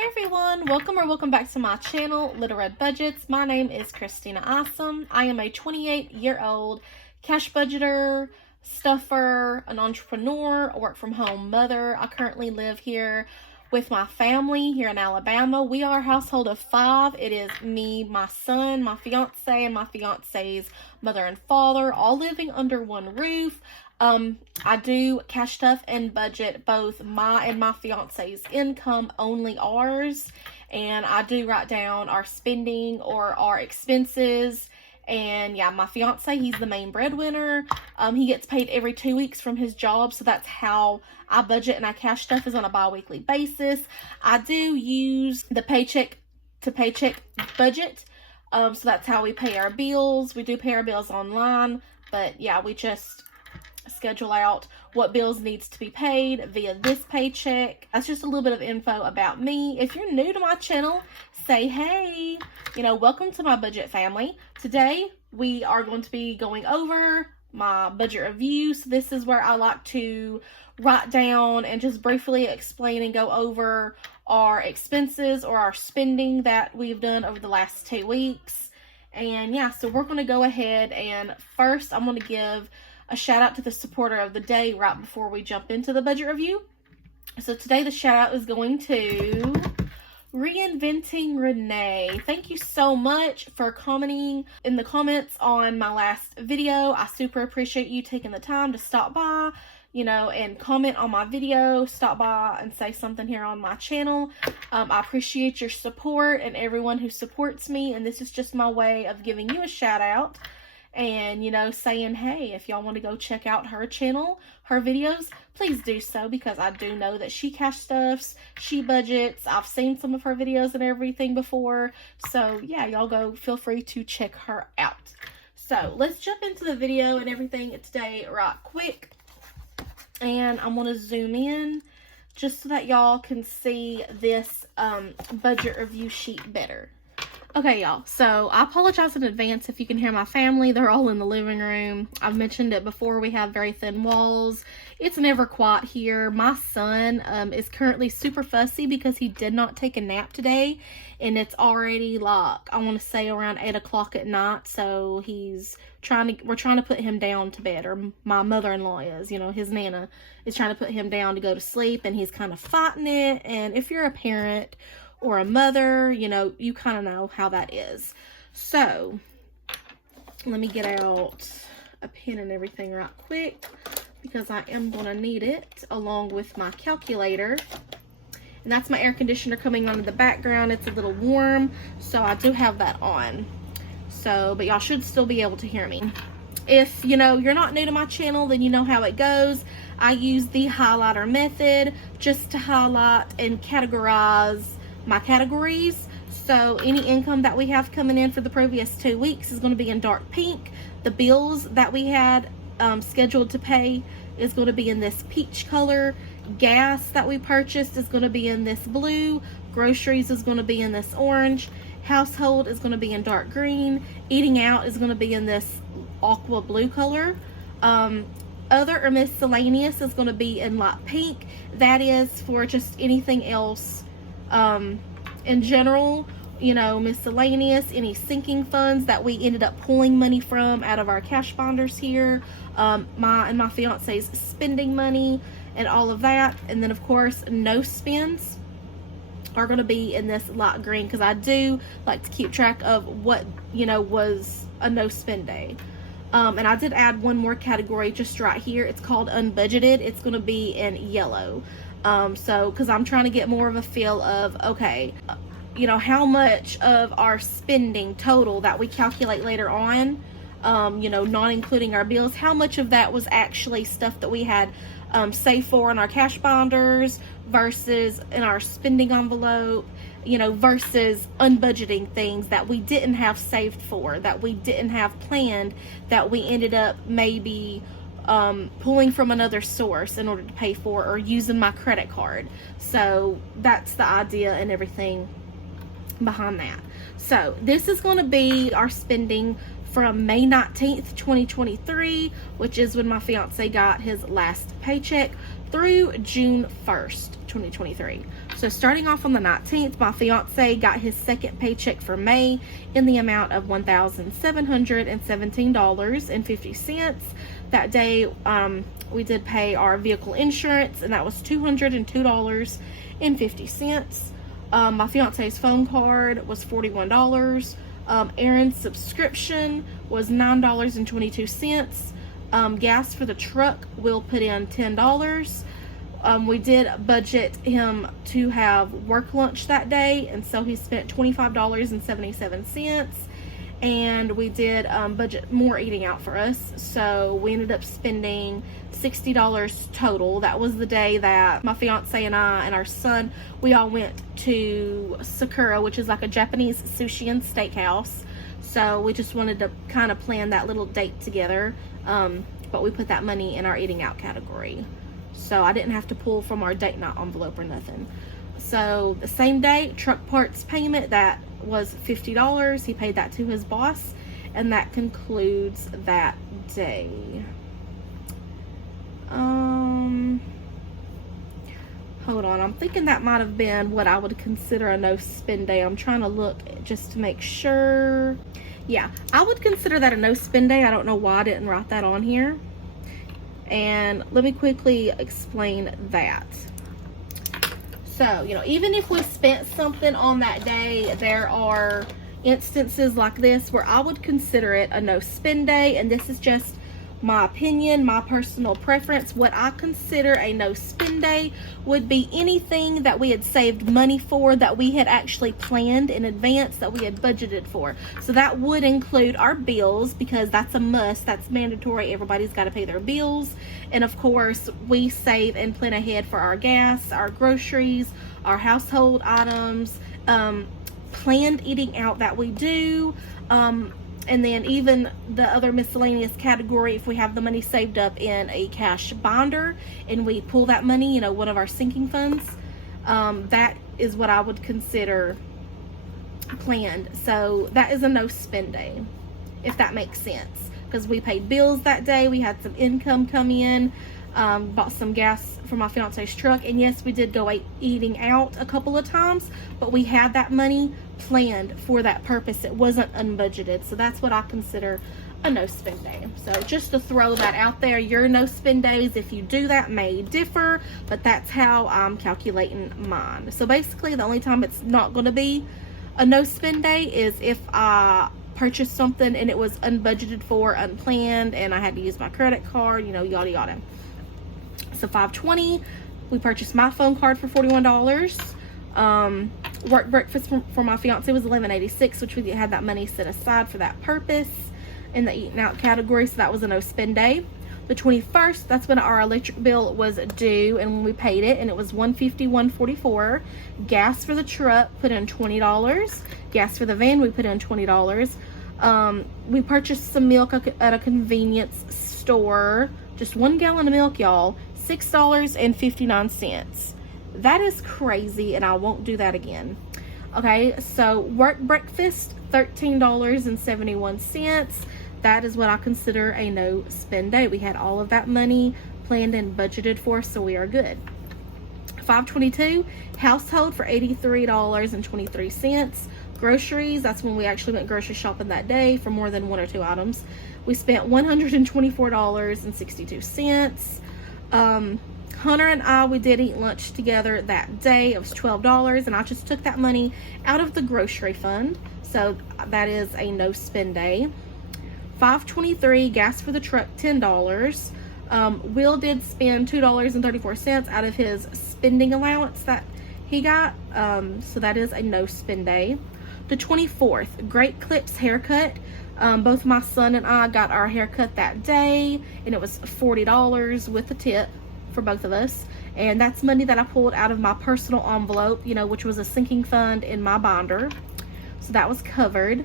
Hey everyone, welcome back to my channel, LilRed Budgets. My name is Christina Awesome. I am a 28-year-old cash budgeter, stuffer, an entrepreneur, a work from home mother. I currently live here with my family here in Alabama. We are a household of 5. It is me, my son, my fiance, and my fiance's mother and father, all living under one roof. I do cash stuff and budget both my and my fiance's income, only ours. And I do write down our spending or our expenses. And yeah, my fiance, he's the main breadwinner. He gets paid every 2 weeks from his job. So that's how I budget and I cash stuff, is on a bi-weekly basis. I do use the paycheck to paycheck budget. So that's how we pay our bills. We do pay our bills online, but yeah, we just schedule out what bills needs to be paid via this paycheck. That's just a little bit of info about me. If you're new to my channel, say hey, welcome to my budget family. Today we are going to be going over my budget review. So this is where I like to write down and just briefly explain and go over our expenses or our spending that we've done over the last 2 weeks. And yeah, so we're going to go ahead, and first I'm going to give a shout out to the supporter of the day right before we jump into the budget review. So today the shout out is going to Reinventing Renee. Thank you so much for commenting in the comments on my last video. I super appreciate you taking the time to stop by, and comment on my video, stop by and say something here on my channel. I appreciate your support and everyone who supports me, and this is just my way of giving you a shout out. And, saying, hey, if y'all want to go check out her channel, her videos, please do so, because I do know that she cash stuffs, she budgets. I've seen some of her videos and everything before. So, yeah, y'all go, feel free to check her out. So, let's jump into the video and everything today right quick. And I'm going to zoom in just so that y'all can see this budget review sheet better. Okay, y'all, so I apologize in advance if you can hear my family. They're all in the living room. I've mentioned it before. We have very thin walls. It's never quiet here. My son is currently super fussy because he did not take a nap today, and it's already like, I want to say around 8 o'clock at night. So we're trying to put him down to bed, or my mother-in-law is, his Nana is trying to put him down to go to sleep, and he's kind of fighting it. And if you're a parent or a mother, you kind of know how that is. So let me get out a pen and everything right quick, because I am going to need it along with my calculator. And that's my air conditioner coming on in the background. It's a little warm, so I do have that on. So, but y'all should still be able to hear me. If, you're not new to my channel, then you know how it goes. I use the highlighter method just to highlight and categorize my categories. So any income that we have coming in for the previous 2 weeks is going to be in dark pink. The bills that we had scheduled to pay is going to be in this peach color. Gas that we purchased is going to be in this blue. Groceries is going to be in this orange. Household is going to be in dark green. Eating out is going to be in this aqua blue color. Other or miscellaneous is going to be in light pink. That is for just anything else in general, miscellaneous, any sinking funds that we ended up pulling money from out of our cash binders here, my fiance's spending money and all of that. And then of course no spends are going to be in this light green, because I do like to keep track of what was a no spend day. And I did add one more category just right here. It's called unbudgeted. It's going to be in yellow. So, because I'm trying to get more of a feel of, okay, how much of our spending total that we calculate later on, not including our bills, how much of that was actually stuff that we had saved for in our cash binders versus in our spending envelope, versus unbudgeting things that we didn't have saved for, that we didn't have planned, that we ended up maybe pulling from another source in order to pay for, or using my credit card. So that's the idea and everything behind that. So this is going to be our spending from May 19th, 2023, which is when my fiance got his last paycheck, through June 1st, 2023. So starting off on the 19th, my fiance got his second paycheck for May in the amount of $1,717.50. That day, we did pay our vehicle insurance, and that was $202.50. My fiance's phone card was $41. Aaron's subscription was $9.22. Gas for the truck, we'll put in $10. We did budget him to have work lunch that day, and so he spent $25.77. And we did budget more eating out for us, so we ended up spending $60 total. That was the day that my fiance and I and our son, we all went to Sakura, which is like a Japanese sushi and steakhouse. So we just wanted to kind of plan that little date together, but we put that money in our eating out category, so I didn't have to pull from our date night envelope or nothing. So the same day, truck parts payment, that was $50. He paid that to his boss, and that concludes that day. Hold on, I'm thinking that might have been what I would consider a no spend day. I'm trying to look just to make sure. Yeah, I would consider that a no spend day. I don't know why I didn't write that on here. And let me quickly explain that. So, you know, even if we spent something on that day, there are instances like this where I would consider it a no spend day, and this is just my opinion, my personal preference. What I consider a no spend day would be anything that we had saved money for, that we had actually planned in advance, that we had budgeted for. So that would include our bills, because that's a must, that's mandatory. Everybody's got to pay their bills. And of course, we save and plan ahead for our gas, our groceries, our household items, planned eating out that we do, and then even the other miscellaneous category, if we have the money saved up in a cash binder and we pull that money, you know, one of our sinking funds, that is what I would consider planned. So that is a no spend day, if that makes sense, because we paid bills that day, we had some income come in, bought some gas for my fiance's truck, and yes, we did go eating out a couple of times, but we had that money planned for that purpose. It wasn't unbudgeted. So that's what I consider a no spend day. So just to throw that out there, your no spend days, if you do that, may differ, but that's how I'm calculating mine. So basically the only time it's not going to be a no spend day is if I purchased something and it was unbudgeted for, unplanned, and I had to use my credit card, you know, yada yada. So $520, we purchased my phone card for $41. Work breakfast for my fiance was $11.86, which we had that money set aside for that purpose in the eating out category, so that was a no spend day. The 21st, that's when our electric bill was due, and when we paid it, and it was $151.44. Gas for the truck, put in $20. Gas for the van, we put in $20. We purchased some milk at a convenience store, just 1 gallon of milk, y'all, $6.59. That is crazy, and I won't do that again. Okay, so work breakfast, $13.71. That is what I consider a no spend day. We had all of that money planned and budgeted for, so we are good. $522, household for $83.23. Groceries, that's when we actually went grocery shopping that day for more than 1 or 2 items. We spent $124.62. Hunter and I, we did eat lunch together that day. It was $12, and I just took that money out of the grocery fund, so that is a no spend day. $523, gas for the truck, $10. Will did spend $2.34 out of his spending allowance that he got, so that is a no spend day. The 24th, Great Clips haircut. Both my son and I got our haircut that day, and it was $40 with a tip for both of us, and that's money that I pulled out of my personal envelope, you know, which was a sinking fund in my binder, so that was covered.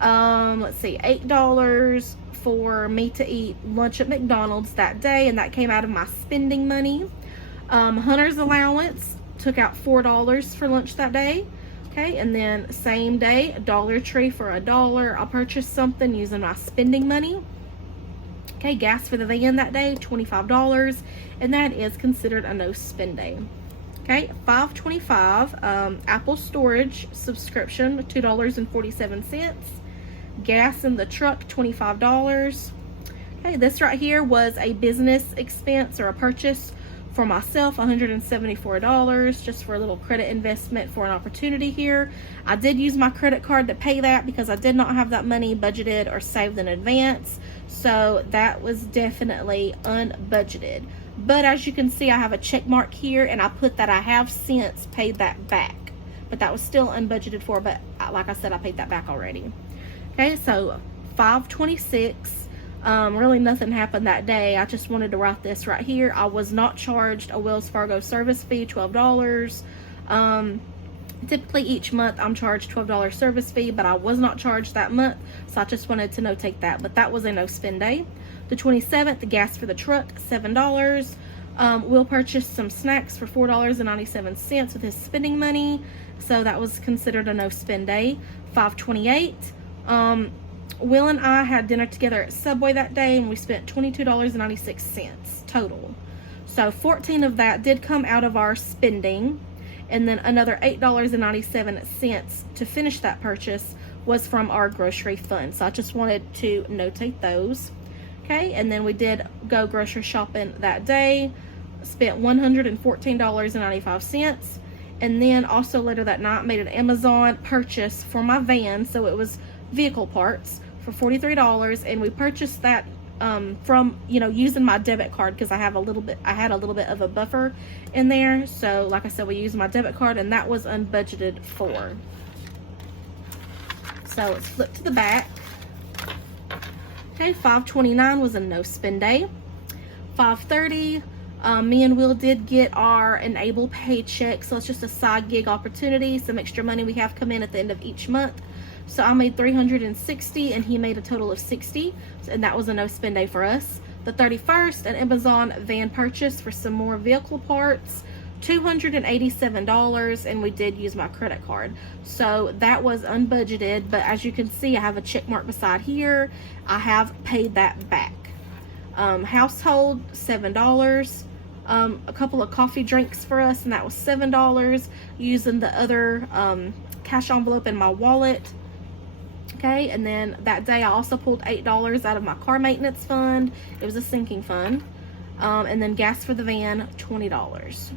Let's see, $8 for me to eat lunch at McDonald's that day, and that came out of my spending money. Hunter's allowance took out $4 for lunch that day. Okay, and then same day, Dollar Tree for $1. I purchased something using my spending money. Okay, gas for the van that day, $25, and that is considered a no spend day. Okay, $5.25, Apple storage subscription, $2.47. Gas in the truck, $25. Okay, this right here was a business expense or a purchase for myself, $174, just for a little credit investment for an opportunity here. I did use my credit card to pay that because I did not have that money budgeted or saved in advance. So that was definitely unbudgeted. But as you can see, I have a check mark here, and I put that I have since paid that back. But that was still unbudgeted for, but like I said, I paid that back already. Okay, so $5.26. Really nothing happened that day. I just wanted to write this right here. I was not charged a Wells Fargo service fee, $12. Typically each month I'm charged $12 service fee, but I was not charged that month, so I just wanted to notate that. But that was a no spend day. The 27th, the gas for the truck, $7. Will purchase some snacks for $4.97 with his spending money, so that was considered a no spend day. $5.28. Will and I had dinner together at Subway that day, and we spent $22.96 total. So 14 of that did come out of our spending, and then another $8.97 to finish that purchase was from our grocery fund. So I just wanted to notate those. Okay, and then we did go grocery shopping that day, spent $114.95, and then also later that night made an Amazon purchase for my van, so it was vehicle parts, for $43, and we purchased that from, you know, using my debit card, because I had a little bit of a buffer in there. So like I said, we used my debit card, and that was unbudgeted for. So let's flip to the back. Okay, $5.29 was a no spend day. $5.30, me and Will did get our Enable paycheck, so it's just a side gig opportunity, some extra money we have come in at the end of each month. So I made $360, and he made a total of $60, and that was a no spend day for us. The 31st, an Amazon van purchase for some more vehicle parts, $287, and we did use my credit card. So that was unbudgeted, but as you can see, I have a check mark beside here. I have paid that back. Household, $7. A couple of coffee drinks for us, and that was $7, using the other cash envelope in my wallet. Okay, and then that day I also pulled $8 out of my car maintenance fund. It was a sinking fund. And then gas for the van, $20.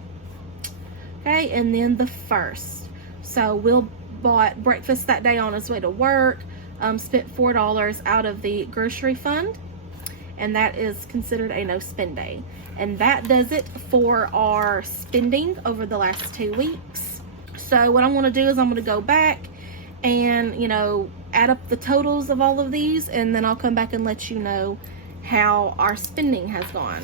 Okay, and then the 1st. So Will bought breakfast that day on his way to work, spent $4 out of the grocery fund, and that is considered a no spend day. And that does it for our spending over the last 2 weeks. So what I'm going to do is I'm going to go back and, you know, add up the totals of all of these, and then I'll come back and let you know how our spending has gone.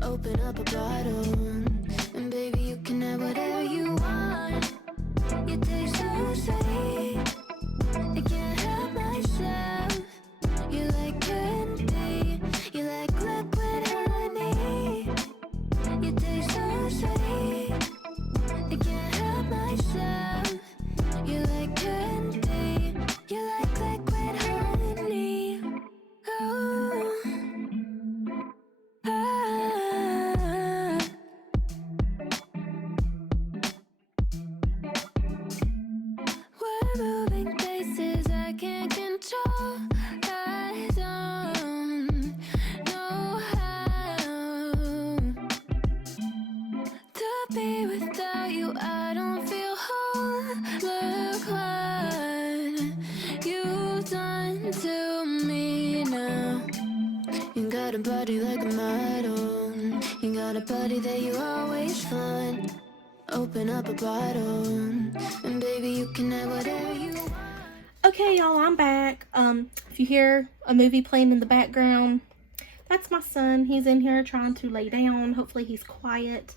Open up a bottle, and baby, you can have whatever you want. You taste so sweet, I can't help myself. You like candy, you like liquid honey. You taste so sweet, I can't help myself. You like candy, you like liquid honey. Oh. Moving places I can't control. I don't know how to be without you. I don't feel whole. Look what you've done to me now. You got a body like a model. You got a body that you always find. Open up a bottle, and baby, you can have whatever you want. Okay, y'all, I'm back. If you hear a movie playing in the background, that's my son. He's in here trying to lay down. Hopefully he's quiet.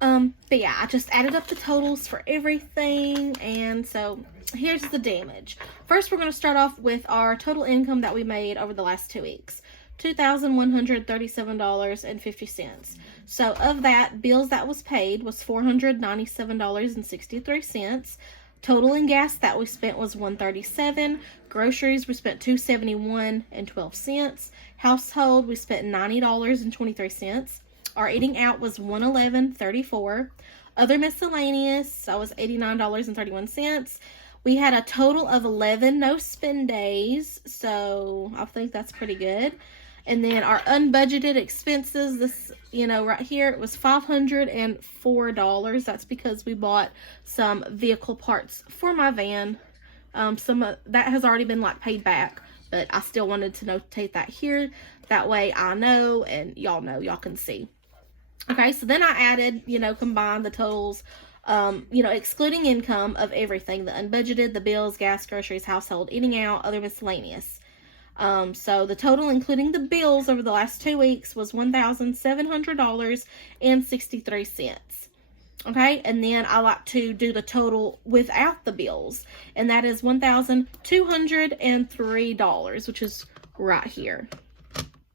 But yeah, I just added up the totals for everything, and so here's the damage. First, we're going to start off with our total income that we made over the last 2 weeks. $2,137.50. So of that, bills that was paid was $497.63. Total in gas that we spent was $137. Groceries, we spent $271.12. Household, we spent $90.23. Our eating out was $111.34. Other miscellaneous, that was $89.31. We had a total of 11 no spend days, so I think that's pretty good. And then our unbudgeted expenses, this, right here, it was $504. That's because we bought some vehicle parts for my van. Some of that has already been paid back, but I still wanted to notate that here. That way I know and y'all know, y'all can see. Okay, so then I added, combined the totals, excluding income of everything, the unbudgeted, the bills, gas, groceries, household, eating out, other miscellaneous. So the total, including the bills over the last 2 weeks, was $1,700.63. Okay, and then I like to do the total without the bills, and that is $1,203, which is right here.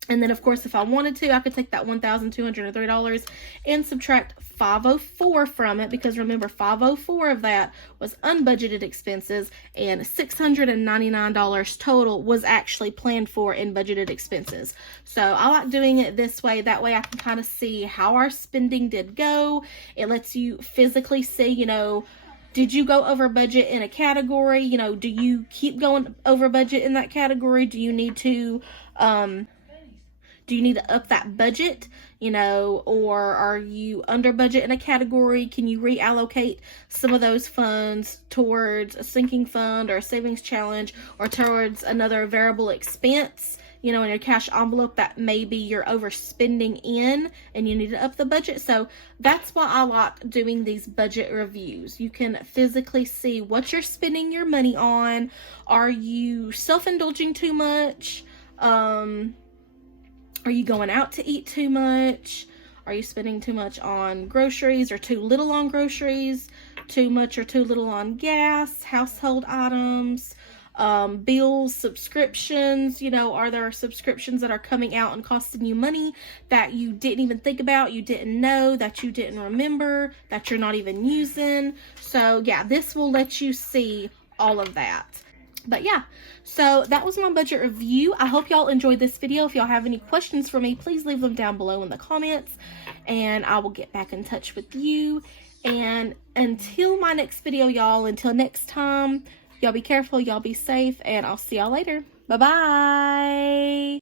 And then, of course, if I wanted to, I could take that $1,203 and subtract $504 from it, because remember, $504 of that was unbudgeted expenses, and $699 total was actually planned for in budgeted expenses. So I like doing it this way. That way I can kind of see how our spending did go. It lets you physically see, did you go over budget in a category? Do you keep going over budget in that category? Do you need to up that budget, or are you under budget in a category? Can you reallocate some of those funds towards a sinking fund or a savings challenge, or towards another variable expense, in your cash envelope that maybe you're overspending in and you need to up the budget? So that's why I like doing these budget reviews. You can physically see what you're spending your money on. Are you self-indulging too much? Are you going out to eat too much? Are you spending too much on groceries or too little on groceries? Too much or too little on gas, household items, bills, subscriptions? Are there subscriptions that are coming out and costing you money that you didn't even think about, you didn't know, that you didn't remember, that you're not even using? So yeah, this will let you see all of that. But yeah, so that was my budget review. I hope y'all enjoyed this video. If y'all have any questions for me, please leave them down below in the comments, and I will get back in touch with you. And until my next video, y'all, until next time, y'all be careful, y'all be safe, and I'll see y'all later. Bye-bye.